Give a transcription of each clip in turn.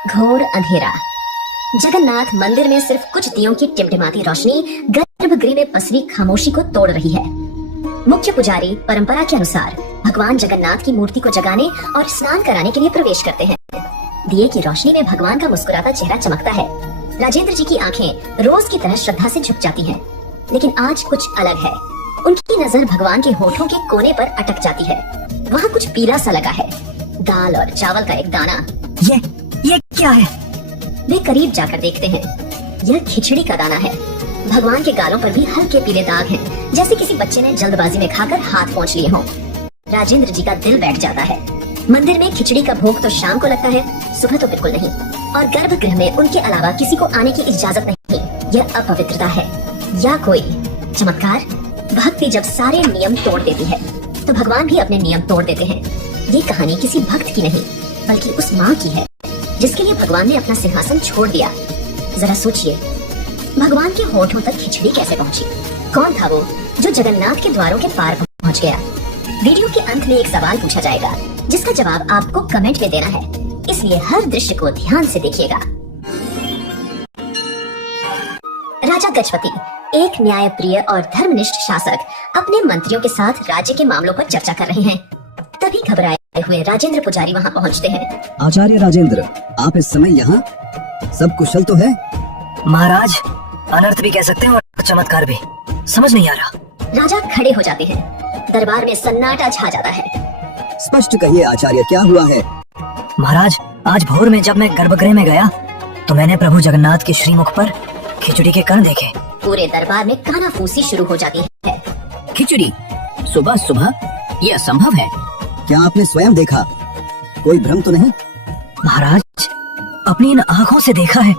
घोर अंधेरा। जगन्नाथ मंदिर में सिर्फ कुछ दियों की टिमटिमाती रोशनी गर्भगृह में पसरी खामोशी को तोड़ रही है। मुख्य पुजारी परंपरा के अनुसार भगवान जगन्नाथ की मूर्ति को जगाने और स्नान कराने के लिए प्रवेश करते हैं। दिए की रोशनी में भगवान का मुस्कुराता चेहरा चमकता है। राजेंद्र जी की आंखें रोज की तरह श्रद्धा से झुक जाती हैं, लेकिन आज कुछ अलग है। उनकी नजर भगवान के होठों के कोने पर अटक जाती है। वहाँ कुछ पीला सा लगा है, दाल और चावल का एक दाना। ये क्या है? वे करीब जाकर देखते हैं। यह खिचड़ी का दाना है। भगवान के गालों पर भी हल्के पीले दाग हैं, जैसे किसी बच्चे ने जल्दबाजी में खाकर हाथ पोंछ लिए हों। राजेंद्र जी का दिल बैठ जाता है। मंदिर में खिचड़ी का भोग तो शाम को लगता है, सुबह तो बिल्कुल नहीं। और गर्भगृह में उनके अलावा किसी को आने की इजाजत नहीं। यह अपवित्रता है या कोई चमत्कार। भक्ति जब सारे नियम तोड़ देती है, तो भगवान भी अपने नियम तोड़ देते हैं। ये कहानी किसी भक्त की नहीं, बल्कि उस माँ की है, जिसके लिए भगवान ने अपना सिंहासन छोड़ दिया। जरा सोचिए, भगवान के होठों तक खिचड़ी कैसे पहुंची? कौन था वो जो जगन्नाथ के द्वारों के पार पहुंच गया? वीडियो के अंत में एक सवाल पूछा जाएगा, जिसका जवाब आपको कमेंट में देना है, इसलिए हर दृश्य को ध्यान से देखिएगा। राजा गजपति, एक न्यायप्रिय और धर्मनिष्ठ शासक, अपने मंत्रियों के साथ राज्य के मामलों पर चर्चा कर रहे हैं। तभी घबराए हुए राजेंद्र पुजारी वहाँ पहुँचते हैं। आचार्य राजेंद्र, आप इस समय यहाँ? सब कुशल तो है? महाराज, अनर्थ भी कह सकते हैं और चमत्कार भी। समझ नहीं आ रहा। राजा खड़े हो जाते हैं। दरबार में सन्नाटा छा जाता है। स्पष्ट कहिए आचार्य, क्या हुआ है? महाराज, आज भोर में जब मैं गर्भगृह में गया तो मैंने प्रभु जगन्नाथ के श्रीमुख पर खिचड़ी के कण देखे। पूरे दरबार में कानाफूसी शुरू हो जाती है। खिचड़ी सुबह सुबह? ये असंभव है। क्या आपने स्वयं देखा? कोई भ्रम तो नहीं? महाराज, अपनी इन आँखों से देखा है,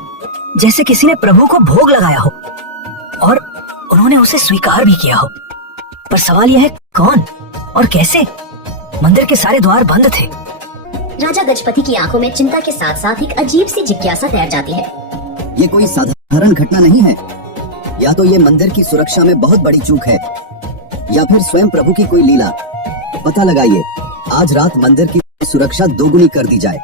जैसे किसी ने प्रभु को भोग लगाया हो और उन्होंने उसे स्वीकार भी किया हो। पर सवाल यह है, कौन और कैसे? मंदिर के सारे द्वार बंद थे। राजा गजपति की आंखों में चिंता के साथ साथ एक अजीब सी जिज्ञासा तैर जाती है। ये कोई साधारण घटना नहीं है। या तो ये मंदिर की सुरक्षा में बहुत बड़ी चूक है, या फिर स्वयं प्रभु की कोई लीला। पता लगाइए, आज रात मंदिर की सुरक्षा दोगुनी कर दी जाए,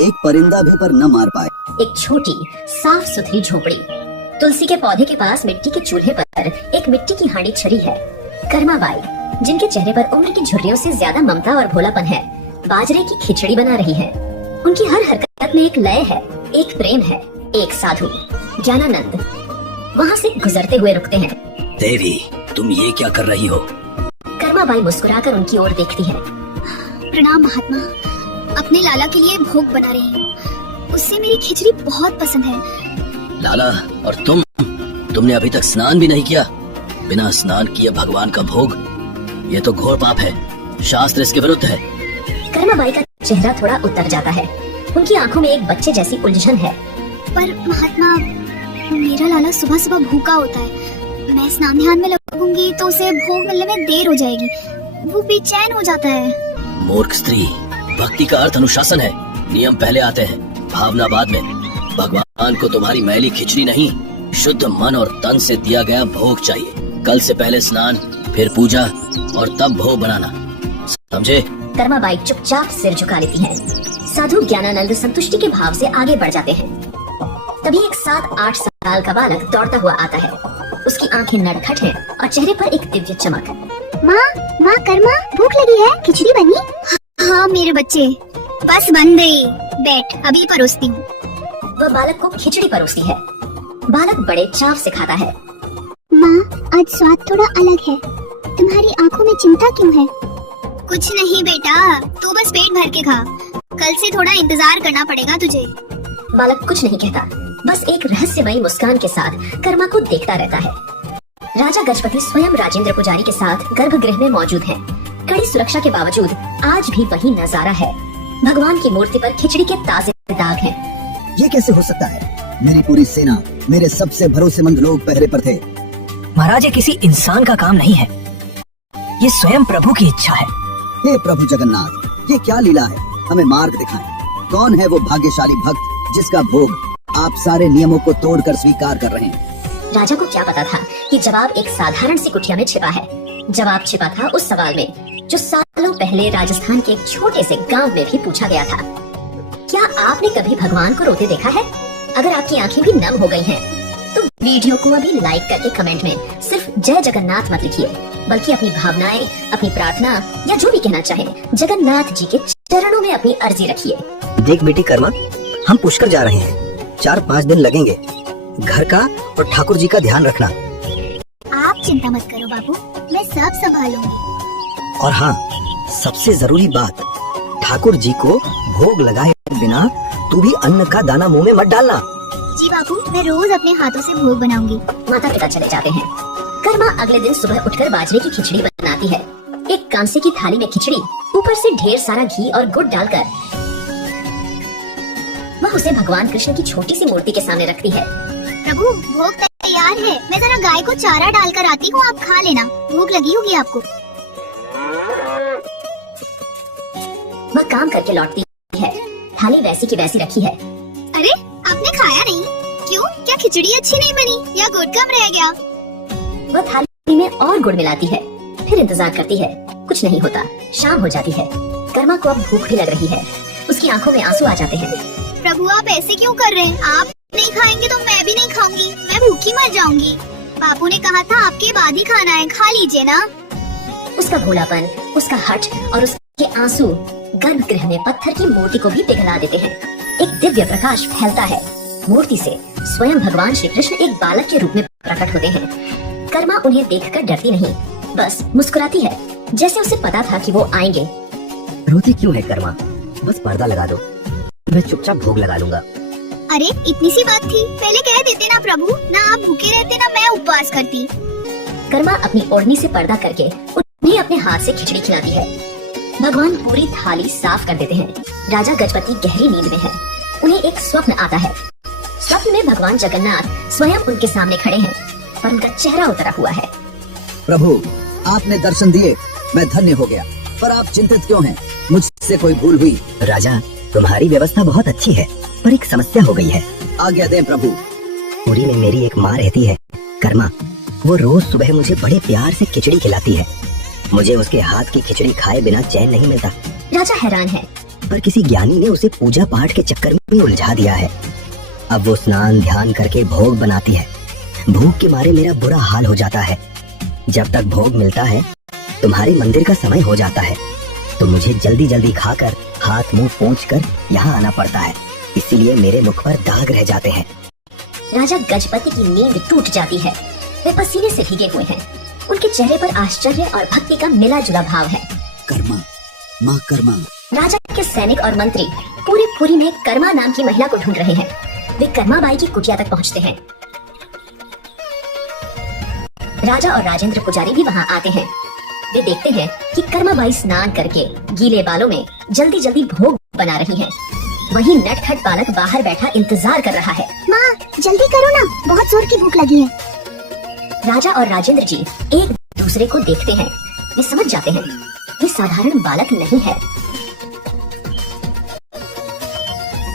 एक परिंदा भी पर न मार पाए। एक छोटी साफ सुथरी झोपड़ी, तुलसी के पौधे के पास मिट्टी के चूल्हे पर एक मिट्टी की हांडी छड़ी है। कर्माबाई, जिनके चेहरे पर उम्र की झुर्रियों से ज्यादा ममता और भोलापन है, बाजरे की खिचड़ी बना रही है। उनकी हर हरकत में एक लय है, एक प्रेम है। एक साधु ज्ञानानंद वहाँ से गुजरते हुए रुकते हैं। देवी, तुम ये क्या कर रही हो? कर्माबाई मुस्कुराकर उनकी ओर देखती है। प्रणाम महात्मा, अपने लाला के लिए भोग बना रही हूँ। उससे मेरी खिचड़ी बहुत पसंद है। लाला और तुमने अभी तक स्नान भी नहीं किया। बिना स्नान किए भगवान का भोग, ये तो घोर पाप है। शास्त्र इसके विरुद्ध है। कर्माबाई का चेहरा थोड़ा उतर जाता है। उनकी आंखों में एक बच्चे जैसी उलझन है। पर महात्मा, मेरा लाला सुबह सुबह भूखा होता है। मैं स्नान ध्यान में लगूंगी तो उसे भोग मिलने में देर हो जाएगी। वो बेचैन हो जाता है। मूर्ख स्त्री, भक्ति का अर्थ अनुशासन है। नियम पहले आते हैं, भावना बाद में। भगवान को तुम्हारी मैली खिचड़ी नहीं, शुद्ध मन और तन से दिया गया भोग चाहिए। कल से पहले स्नान, फिर पूजा और तब भोग बनाना, समझे? कर्माबाई चुपचाप सिर झुका लेती है। साधु ज्ञानानंद संतुष्टि के भाव से आगे बढ़ जाते हैं। तभी एक 7-8 साल का बालक दौड़ता हुआ आता है। उसकी आंखें नटखट हैं और चेहरे पर एक दिव्य चमक। माँ कर्मा, भूख लगी है? खिचड़ी बनी? हाँ मेरे बच्चे, बस बन गई। बैठ, अभी परोसती हूँ। वह बालक को खिचड़ी परोसती है। बालक बड़े चाव से खाता है। माँ, आज स्वाद थोड़ा अलग है। तुम्हारी आंखों में चिंता क्यों है? कुछ नहीं बेटा, तू बस पेट भर के खा। कल से थोड़ा इंतजार करना पड़ेगा तुझे। बालक कुछ नहीं कहता, बस एक रहस्यमयी मुस्कान के साथ कर्मा को देखता रहता है। राजा गजपति स्वयं राजेंद्र पुजारी के साथ गर्भगृह में मौजूद हैं। कड़ी सुरक्षा के बावजूद आज भी वही नजारा है। भगवान की मूर्ति पर खिचड़ी के ताजे दाग हैं। ये कैसे हो सकता है? मेरी पूरी सेना, मेरे सबसे भरोसेमंद लोग पहरे पर थे। महाराज, ये किसी इंसान का काम नहीं है, ये स्वयं प्रभु की इच्छा है। हे प्रभु जगन्नाथ, ये क्या लीला है? हमें मार्ग दिखाएं। कौन है वो भाग्यशाली भक्त जिसका भोग आप सारे नियमों को तोड़कर स्वीकार कर रहे हैं? राजा को क्या पता था कि जवाब एक साधारण सी कुटिया में छिपा है। जवाब छिपा था उस सवाल में जो सालों पहले राजस्थान के एक छोटे से गांव में भी पूछा गया था। क्या आपने कभी भगवान को रोते देखा है? अगर आपकी आंखें भी नम हो गई हैं, तो वीडियो को अभी लाइक करके कमेंट में सिर्फ जय जगन्नाथ मत लिखिए, बल्कि अपनी भावनाएं, अपनी प्रार्थना या जो भी कहना चाहे जगन्नाथ जी के चरणों में अपनी अर्जी रखिए। देख बेटी कर्मा, हम पुष्कर जा रहे हैं। 4-5 दिन लगेंगे। घर का और ठाकुर जी का ध्यान रखना। आप चिंता मत करो बाबू, मैं सब संभालूंगी। और हाँ, सबसे जरूरी बात, ठाकुर जी को भोग लगाए बिना तू भी अन्न का दाना मुंह में मत डालना। जी बाबू, मैं रोज अपने हाथों से भोग बनाऊंगी। माता पिता चले जाते हैं। कर्मा अगले दिन सुबह उठकर बाजरे की खिचड़ी बनाती है। एक कांसे की थाली में खिचड़ी, ऊपर से ढेर सारा घी और गुड़ डालकर वह उसे भगवान कृष्ण की छोटी सी मूर्ति के सामने रखती है। प्रभु, भोग तैयार है। मैं जरा गाय को चारा डालकर आती हूँ, आप खा लेना। भूख लगी होगी आपको। वह काम करके लौटती है। थाली वैसी की वैसी रखी है। अरे, आपने खाया नहीं? क्यों? क्या खिचड़ी अच्छी नहीं बनी या गुड़ कम रह गया? वह थाली में और गुड़ मिलाती है, फिर इंतजार करती है। कुछ नहीं होता। शाम हो जाती है। कर्मा को अब भूख भी लग रही है। उसकी आंखों में आंसू आ जाते हैं। प्रभु, आप ऐसे क्यों कर रहे हैं? आप नहीं खाएंगे तो मैं भी नहीं खाऊंगी। मैं भूखी मर जाऊंगी। बापू ने कहा था आपके बाद ही खाना है, खा लीजिए ना। उसका भोलापन, उसका हठ और उसके आंसू गर्भगृह में पत्थर की मूर्ति को भी पिघला देते हैं। एक दिव्य प्रकाश फैलता है। मूर्ति से स्वयं भगवान श्री कृष्ण एक बालक के रूप में प्रकट होते हैं। कर्मा उन्हें देखकर डरती नहीं, बस मुस्कुराती है, जैसे उसे पता था कि वो आएंगे। रोती क्यों है कर्मा? बस पर्दा लगा दो, मैं चुपचाप भोग लगा लूंगा। अरे, इतनी सी बात थी, पहले कह देते ना प्रभु। ना आप भूखे रहते ना मैं उपवास करती। कर्मा अपनी ओढ़नी से पर्दा करके उन्हें अपने हाथ से खिचड़ी खिलाती है। भगवान पूरी थाली साफ कर देते हैं। राजा गजपति गहरी नींद में है। उन्हें एक स्वप्न आता है। स्वप्न में भगवान जगन्नाथ स्वयं उनके सामने खड़े हैं, पर उनका चेहरा उतरा हुआ है। प्रभु, आपने दर्शन दिए, मैं धन्य हो गया। पर आप चिंतित क्यों हैं? मुझसे कोई भूल हुई? राजा, तुम्हारी व्यवस्था बहुत अच्छी है, पर एक समस्या हो गई है। आज्ञा दें प्रभु। पुरी में मेरी एक माँ रहती है, कर्मा। वो रोज सुबह मुझे बड़े प्यार से खिचड़ी खिलाती है। मुझे उसके हाथ की खिचड़ी खाए बिना चैन नहीं मिलता। राजा हैरान है। पर किसी ज्ञानी ने उसे पूजा पाठ के चक्कर में उलझा दिया है। अब वो स्नान ध्यान करके भोग बनाती है। भूख के मारे मेरा बुरा हाल हो जाता है। जब तक भोग मिलता है तुम्हारे मंदिर का समय हो जाता है, तो मुझे जल्दी जल्दी खाकर हाथ मुंह पोंछकर यहाँ आना पड़ता है। इसीलिए मेरे मुख पर दाग रह जाते हैं। राजा गजपति की नींद टूट जाती है। वे पसीने से भीगे हुए हैं। उनके चेहरे पर आश्चर्य और भक्ति का मिला जुला भाव है। कर्मा, माँ कर्मा। राजा के सैनिक और मंत्री पूरी पुरी में कर्मा नाम की महिला को ढूंढ रहे हैं। वे कर्मा बाई की कुटिया तक पहुंचते हैं। राजा और राजेंद्र पुजारी भी वहां आते हैं। वे देखते हैं कि कर्मा बाई स्नान करके गीले बालों में जल्दी जल्दी भोग बना रही हैं। वहीं नटखट बालक बाहर बैठा इंतजार कर रहा है। माँ, जल्दी करो ना, बहुत जोर की भूख लगी है। राजा और राजेंद्र जी एक दूसरे को देखते हैं। वे समझ जाते हैं ये साधारण बालक नहीं है।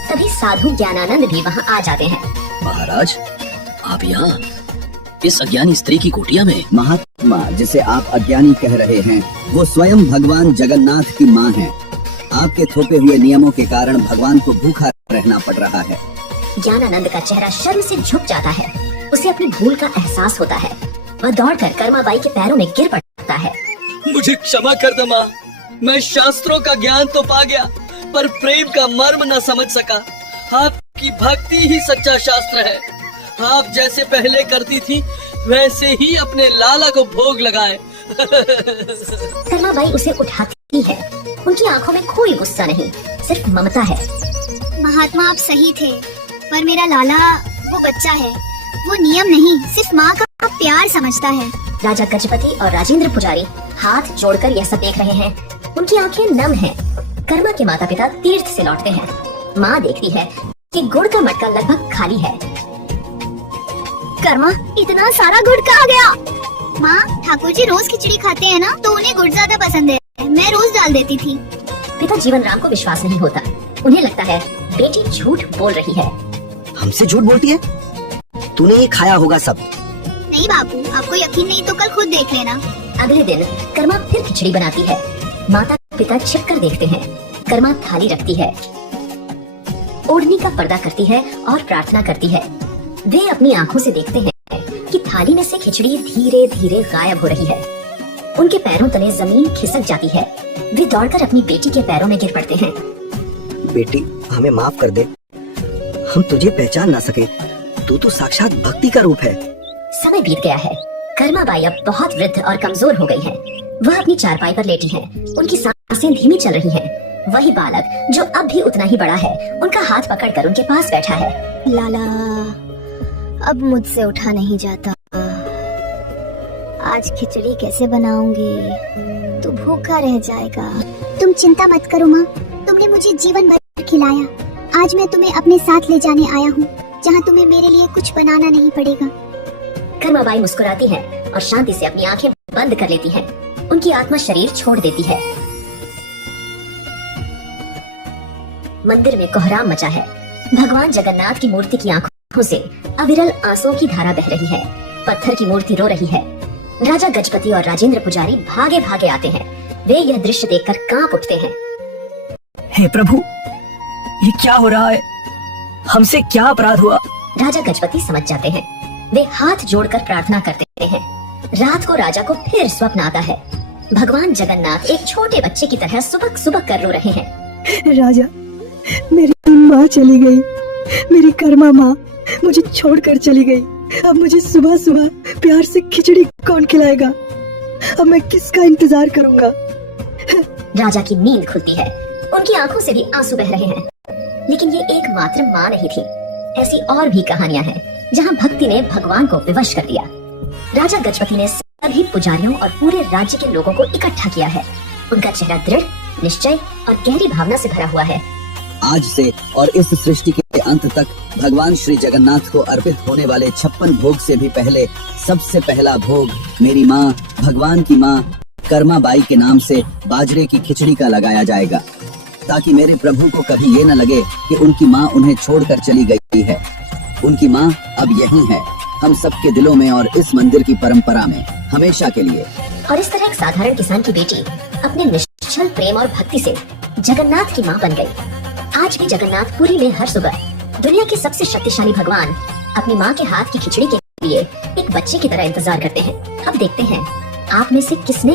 तभी साधु ज्ञानानंद भी वहां आ जाते हैं। महाराज, आप यहाँ इस अज्ञानी स्त्री की कुटिया में? महात्मा, जिसे आप अज्ञानी कह रहे हैं, वो स्वयं भगवान जगन्नाथ की माँ है। आपके थोपे हुए नियमों के कारण भगवान को भूखा रहना पड़ रहा है। ज्ञानानंद का चेहरा शर्म से झुक जाता है। उसे अपनी भूल का एहसास होता है। वह दौड़कर कर्माबाई के पैरों में गिर पड़ता है। मुझे क्षमा कर दे माँ। मैं शास्त्रों का ज्ञान तो पा गया, पर प्रेम का मर्म न समझ सका। आपकी भक्ति ही सच्चा शास्त्र है। आप जैसे पहले करती थी, वैसे ही अपने लाला को भोग लगाए। कर्माबाई उसे उठाती है। उनकी आंखों में कोई गुस्सा नहीं, सिर्फ ममता है। महात्मा, आप सही थे, पर मेरा लाला वो बच्चा है। वो नियम नहीं, सिर्फ माँ का प्यार समझता है। राजा गजपति और राजेंद्र पुजारी हाथ जोड़कर यह सब देख रहे हैं। उनकी आंखें नम हैं। कर्मा के माता पिता तीर्थ से लौटते हैं। माँ देखती है कि गुड़ का मटका लगभग खाली है। कर्मा, इतना सारा गुड़ कहाँ गया? माँ, ठाकुर जी रोज खिचड़ी खाते हैं ना, तो उन्हें गुड़ ज्यादा पसंद है। मैं रोज डाल देती थी। पिता जीवन राम को विश्वास नहीं होता। उन्हें लगता है बेटी झूठ बोल रही है। हमसे झूठ बोलती है? तूने ये खाया होगा सब। नहीं बापू, आपको यकीन नहीं तो कल खुद देख लेना। अगले दिन कर्मा फिर खिचड़ी बनाती है। माता पिता छिप कर देखते हैं। कर्मा थाली रखती है। ओढ़नी का पर्दा करती है और प्रार्थना करती है। वे अपनी आंखों से देखते हैं कि थाली में से खिचड़ी धीरे धीरे गायब हो रही है। उनके पैरों तले जमीन खिसक जाती है। वे दौड़कर अपनी बेटी के पैरों में गिर पड़ते हैं। बेटी, हमें माफ कर दे, हम तुझे पहचान ना सके। तू तो साक्षात भक्ति का रूप है। समय बीत गया है। कर्माबाई अब बहुत वृद्ध और कमजोर हो गई है। वह अपनी चारपाई पर लेटी है। उनकी सांसें धीमी चल रही हैं। वही बालक जो अब भी उतना ही बड़ा है, उनका हाथ पकड़कर उनके पास बैठा है। लाला, अब मुझसे उठा नहीं जाता। आज खिचड़ी कैसे बनाऊंगी? तू भूखा रह जाएगा। तुम चिंता मत करो माँ, तुमने मुझे जीवन भर खिलाया। आज मैं तुम्हें अपने साथ ले जाने आया हूँ, जहाँ तुम्हें मेरे लिए कुछ बनाना नहीं पड़ेगा। कर्माबाई मुस्कुराती है और शांति से अपनी आंखें बंद कर लेती है। उनकी आत्मा शरीर छोड़ देती है। मंदिर में कोहराम मचा है। भगवान जगन्नाथ की मूर्ति की आंखों से अविरल आंसुओं की धारा बह रही है। पत्थर की मूर्ति रो रही है। राजा गजपति और राजेंद्र पुजारी भागे भागे आते हैं। वे यह दृश्य देखकर कांप उठते हैं। हे प्रभु, ये क्या हो रहा है? हमसे क्या अपराध हुआ? राजा गजपति समझ जाते हैं। वे हाथ जोड़कर प्रार्थना करते हैं। रात को राजा को फिर स्वप्न आता है। भगवान जगन्नाथ एक छोटे बच्चे की तरह सुबक सुबक कर रो रहे हैं। राजा, मेरी माँ चली गई। मेरी कर्मा माँ मुझे छोड़कर चली गई। अब मुझे सुबह सुबह प्यार से खिचड़ी कौन खिलाएगा? अब मैं किसका इंतजार करूंगा? राजा की नींद खुलती है। उनकी आंखों से भी आंसू बह रहे हैं। लेकिन ये एकमात्र माँ नहीं थी। ऐसी और भी कहानियां हैं जहाँ भक्ति ने भगवान को विवश कर दिया। राजा गजपति ने सभी पुजारियों और पूरे राज्य के लोगों को इकट्ठा किया है। उनका चेहरा दृढ़, निश्चय और गहरी भावना से भरा हुआ है। आज से और इस सृष्टि के अंत तक भगवान श्री जगन्नाथ को अर्पित होने वाले 56 भोग से भी पहले सबसे पहला भोग मेरी माँ, भगवान की माँ कर्माबाई के नाम से बाजरे की खिचड़ी का लगाया जाएगा, ताकि मेरे प्रभु को कभी ये न लगे कि उनकी माँ उन्हें छोड़कर चली गई है। उनकी माँ अब यहीं है, हम सबके दिलों में और इस मंदिर की परंपरा में हमेशा के लिए। और इस तरह एक साधारण किसान की बेटी अपने निश्चल प्रेम और भक्ति से जगन्नाथ की माँ बन गई। आज भी जगन्नाथ पुरी में हर सुबह दुनिया के सबसे शक्तिशाली भगवान अपनी माँ के हाथ की खिचड़ी के लिए एक बच्चे की तरह इंतजार करते हैं। अब देखते हैं आप में से किसने